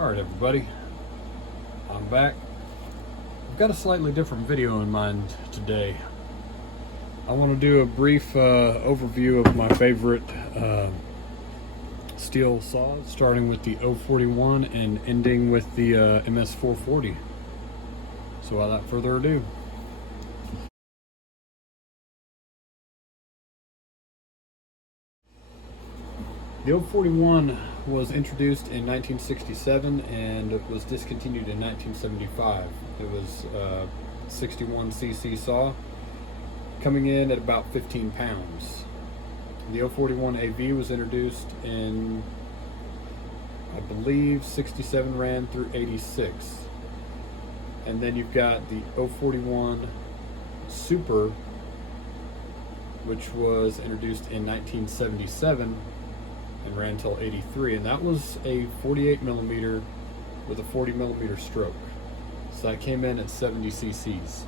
Alright everybody, I'm back. I've got a slightly different video in mind today. I want to do a brief overview of my favorite Stihl saws, starting with the 041 and ending with the MS440. So without further ado, the 041 was introduced in 1967 and it was discontinued in 1975. It was a 61cc saw coming in at about 15 pounds. The 041 AV was introduced in, I believe, 67, ran through 86. And then you've got the 041 Super, which was introduced in 1977 and ran until 83, and that was a 48 millimeter with a 40 millimeter stroke. So that came in at 70 cc's.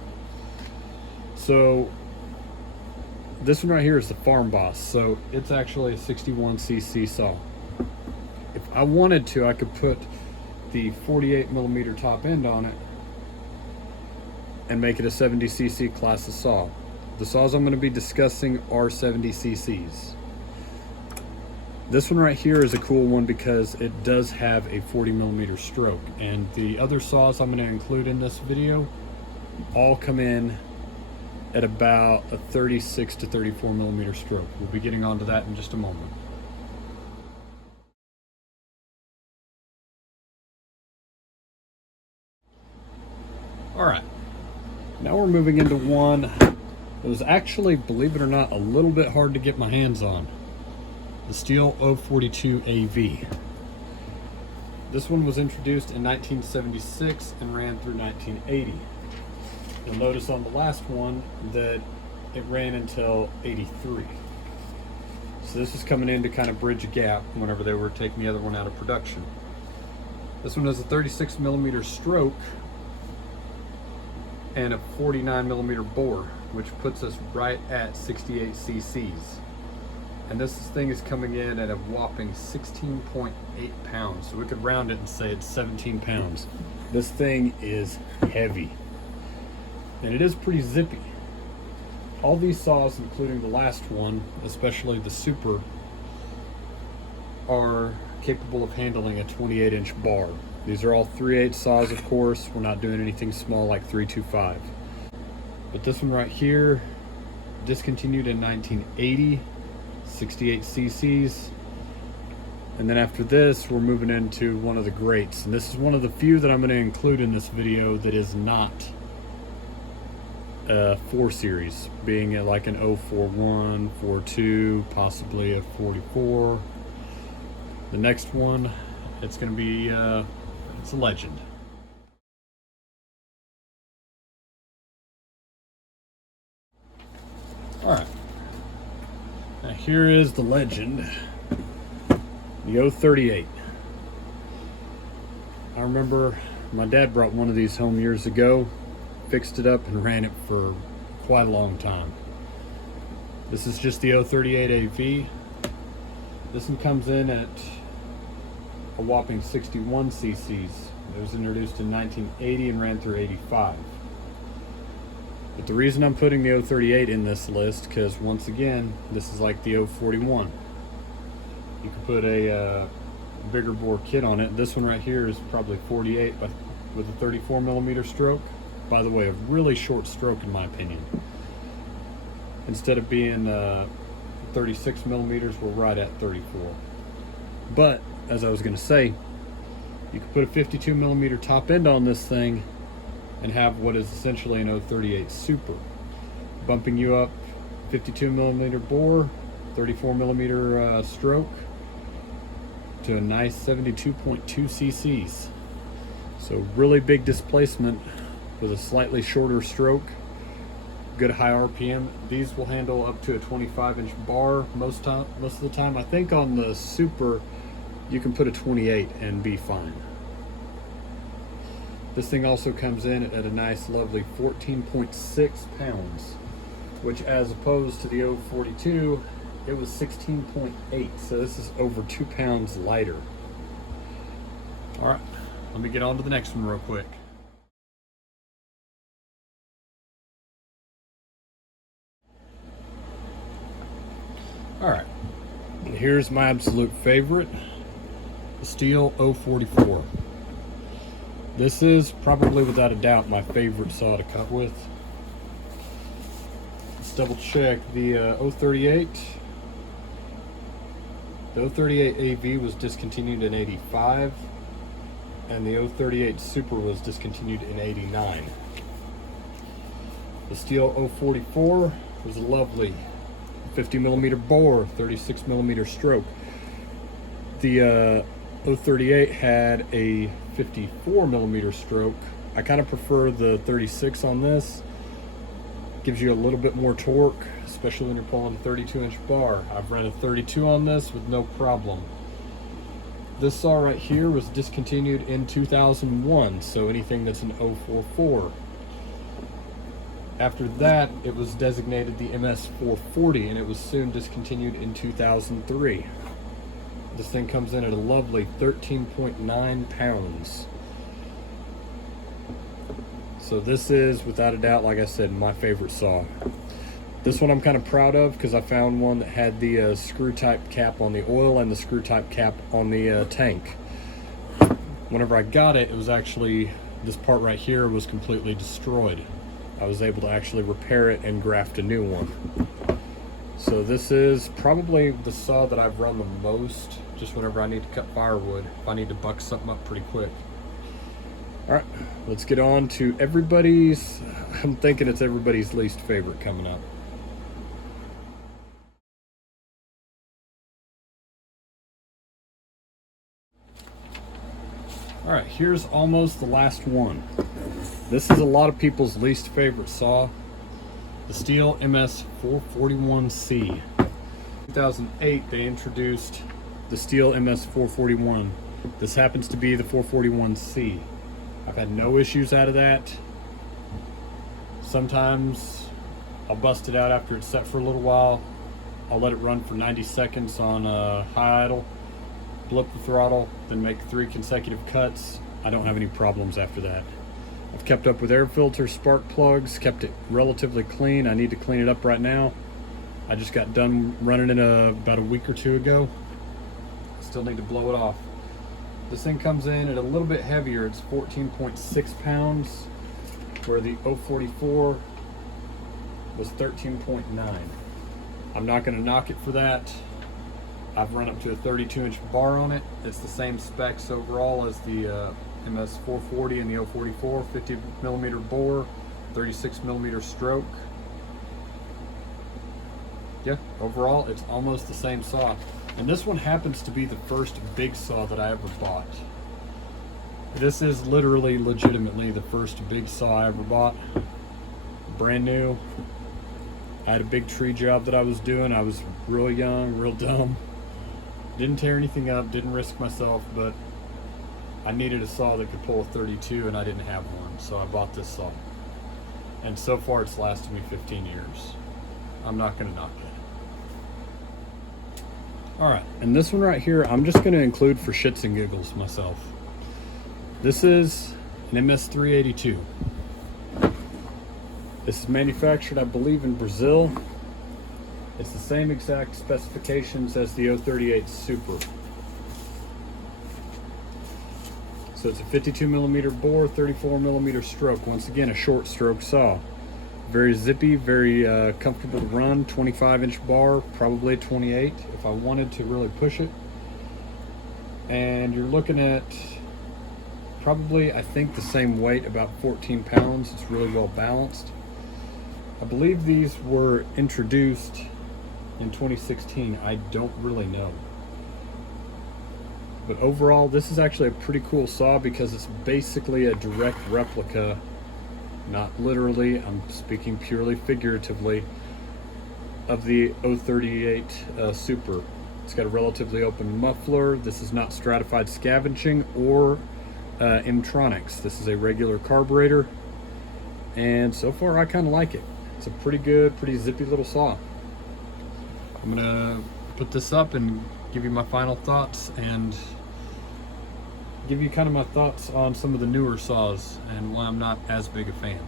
So this one right here is the Farm Boss, so it's actually a 61cc saw. If I wanted to, I could put the 48 millimeter top end on it and make it a 70cc class of saw. The saws I'm going to be discussing are 70 cc's. This one right here is a cool one because it does have a 40 millimeter stroke, and the other saws I'm going to include in this video all come in at about a 36 to 34 millimeter stroke. We'll be getting onto that in just a moment. Alright, now we're moving into one that was actually, believe it or not, a little bit hard to get my hands on. The Stihl 042 AV. This one was introduced in 1976 and ran through 1980. You'll notice on the last one that it ran until 83. So this is coming in to kind of bridge a gap whenever they were taking the other one out of production. This one has a 36 millimeter stroke and a 49 millimeter bore, which puts us right at 68 cc's. And this thing is coming in at a whopping 16.8 pounds. So we could round it and say it's 17 pounds. This thing is heavy. And it is pretty zippy. All these saws, including the last one, especially the Super, are capable of handling a 28-inch bar. These are all 3/8 saws, of course. We're not doing anything small like 325. But this one right here, discontinued in 1980. 68 cc's, and then after this we're moving into one of the greats, and this is one of the few that I'm going to include in this video that is not a 4 series, being like an 041, 42, possibly a 44. The next one, it's going to be it's a legend. All right. Now here is the legend, the 038. I remember my dad brought one of these home years ago, fixed it up and ran it for quite a long time. This is just the 038 AV. This one comes in at a whopping 61 cc's. It was introduced in 1980 and ran through 85. But the reason I'm putting the 038 in this list, because once again, this is like the 041. You can put a bigger bore kit on it. This one right here is probably 48 but with a 34 millimeter stroke. By the way, a really short stroke in my opinion. Instead of being 36 millimeters, we're right at 34. But as I was going to say, you can put a 52 millimeter top end on this thing and have what is essentially an 038 Super, bumping you up 52 millimeter bore, 34 millimeter stroke to a nice 72.2 cc's. So really big displacement with a slightly shorter stroke, good high RPM. These will handle up to a 25-inch bar most of the time. I think on the Super you can put a 28 and be fine. This thing also comes in at a nice lovely 14.6 pounds, which as opposed to the 042, it was 16.8, so this is over 2 pounds lighter. All right, let me get on to the next one real quick. All right, and here's my absolute favorite, the Stihl 044. This is probably without a doubt my favorite saw to cut with. Let's double check the 038. The 038 AV was discontinued in 85, and the 038 Super was discontinued in 89. The Stihl 044 was a lovely 50mm bore, 36mm stroke. The 038 had a 54mm stroke. I kind of prefer the 36 on this. Gives you a little bit more torque, especially when you're pulling a 32-inch bar. I've run a 32 on this with no problem. This saw right here was discontinued in 2001, so anything that's an 044. After that, it was designated the MS440, and it was soon discontinued in 2003. This thing comes in at a lovely 13.9 pounds. So this is, without a doubt, like I said, my favorite saw. This one I'm kind of proud of because I found one that had the screw type cap on the oil and the screw type cap on the tank. Whenever I got it, it was actually, this part right here was completely destroyed. I was able to actually repair it and graft a new one. So this is probably the saw that I've run the most, just whenever I need to cut firewood, if I need to buck something up pretty quick. All right, let's get on to everybody's, I'm thinking it's everybody's least favorite coming up. All right, here's almost the last one. This is a lot of people's least favorite saw, the Stihl MS441C. In 2008, they introduced the Stihl MS441. This happens to be the 441C. I've had no issues out of that. Sometimes I'll bust it out after it's set for a little while. I'll let it run for 90 seconds on high idle, blip the throttle, then make 3 consecutive cuts. I don't have any problems after that. I've kept up with air filter, spark plugs, kept it relatively clean. I need to clean it up right now. I just got done running it about a week or two ago. Still need to blow it off. This thing comes in at a little bit heavier. It's 14.6 pounds, where the 044 was 13.9. I'm not going to knock it for that. I've run up to a 32-inch bar on it. It's the same specs overall as the MS440 and the 044, 50mm bore, 36mm stroke. Yeah, overall it's almost the same saw. And this one happens to be the first big saw that I ever bought. This is literally, legitimately the first big saw I ever bought. Brand new. I had a big tree job that I was doing. I was real young, real dumb. Didn't tear anything up, didn't risk myself, but I needed a saw that could pull a 32 and I didn't have one, so I bought this saw. And so far it's lasted me 15 years. I'm not gonna knock it. All right, and this one right here, I'm just gonna include for shits and giggles myself. This is an MS382. This is manufactured, I believe, in Brazil. It's the same exact specifications as the 038 Super. So it's a 52mm bore, 34mm stroke. Once again, a short stroke saw. Very zippy, very comfortable to run. 25-inch bar, probably 28 if I wanted to really push it. And you're looking at probably, I think, the same weight, about 14 pounds. It's really well balanced. I believe these were introduced in 2016. I don't really know. But overall, this is actually a pretty cool saw because it's basically a direct replica, not literally, I'm speaking purely figuratively, of the 038 Super. It's got a relatively open muffler. This is not stratified scavenging or M-tronics. This is a regular carburetor, and so far I kind of like it. It's a pretty good, pretty zippy little saw. I'm gonna put this up and give you my final thoughts, and give you kind of my thoughts on some of the newer saws and why I'm not as big a fan.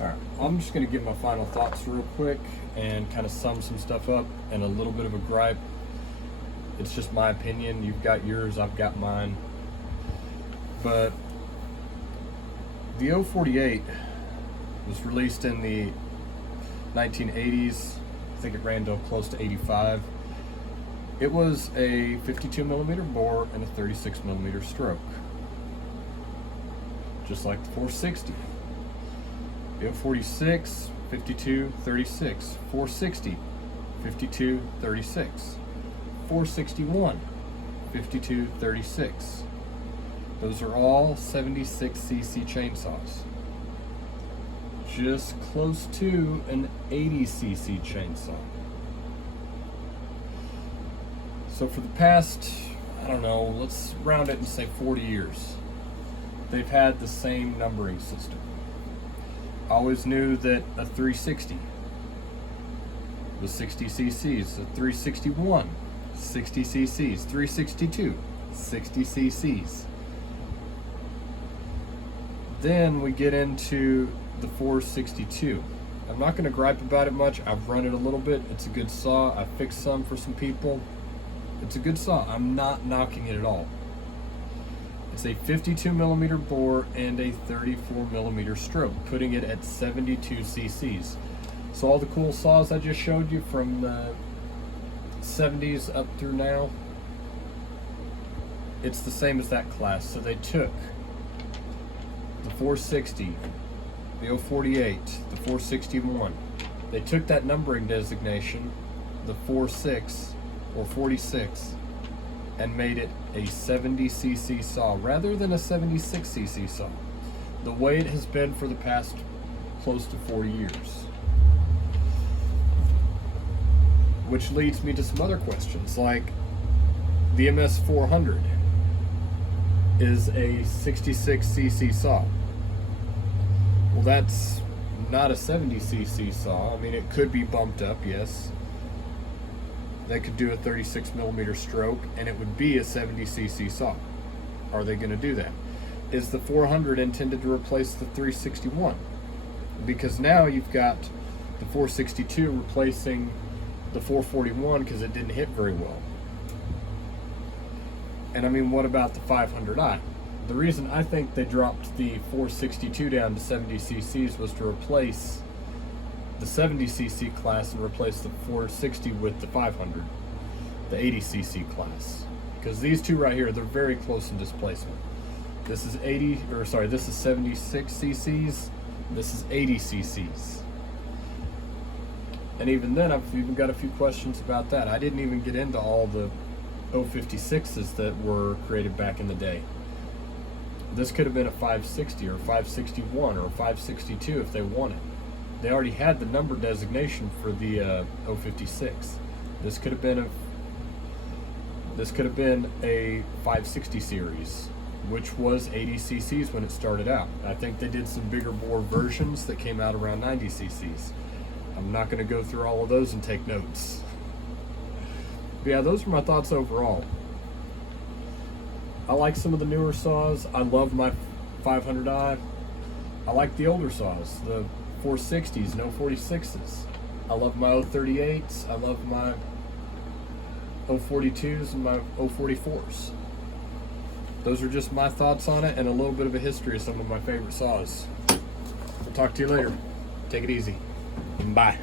All right, I'm just gonna give my final thoughts real quick and kind of sum some stuff up and a little bit of a gripe. It's just my opinion. You've got yours, I've got mine. But the 048 was released in the 1980s. I think it ran to close to 85. It was a 52 millimeter bore and a 36 millimeter stroke, just like the 460. The 046, 52, 36. 460, 52, 36. 461, 52, 36. Those are all 76cc chainsaws. Just close to an 80cc chainsaw. So for the past, I don't know, let's round it and say 40 years, they've had the same numbering system. I always knew that a 360 was 60 cc's, a 361, 60 cc's, 362, 60 cc's. Then we get into the 462. I'm not going to gripe about it much. I've run it a little bit. It's a good saw. I fixed some for some people. It's a good saw. I'm not knocking it at all. It's a 52 millimeter bore and a 34 millimeter stroke, putting it at 72 cc's. So all the cool saws I just showed you from the 70s up through now, it's the same as that class. So they took the 460, the 048, the 461. They took that numbering designation, the 46 or 46, and made it a 70cc saw rather than a 76cc saw, the way it has been for the past close to 4 years. Which leads me to some other questions, like the MS400 is a 66cc saw. Well, that's not a 70cc saw. I mean, it could be bumped up, yes. They could do a 36 millimeter stroke and it would be a 70cc saw. Are they going to do that? Is the 400 intended to replace the 361? Because now you've got the 462 replacing the 441 because it didn't hit very well. And I mean, what about the 500i? The reason I think they dropped the 462 down to 70 cc's was to replace the 70cc class and replace the 460 with the 500, the 80cc class. Because these two right here, they're very close in displacement. This is this is 76 cc's, this is 80 cc's. And even then, I've even got a few questions about that. I didn't even get into all the 056s that were created back in the day. This could have been a 560 or 561 or 562 if they wanted. They already had the number designation for the 056. This could have been a 560 series, which was 80 cc's when it started out. I think they did some bigger bore versions that came out around 90 cc's. I'm not going to go through all of those and take notes. But yeah, those are my thoughts overall. I like some of the newer saws. I love my 500i. I like the older saws, the 460s and 046s. I love my 038s. I love my 042s and my 044s. Those are just my thoughts on it and a little bit of a history of some of my favorite saws. I'll talk to you later. Take it easy. Bye.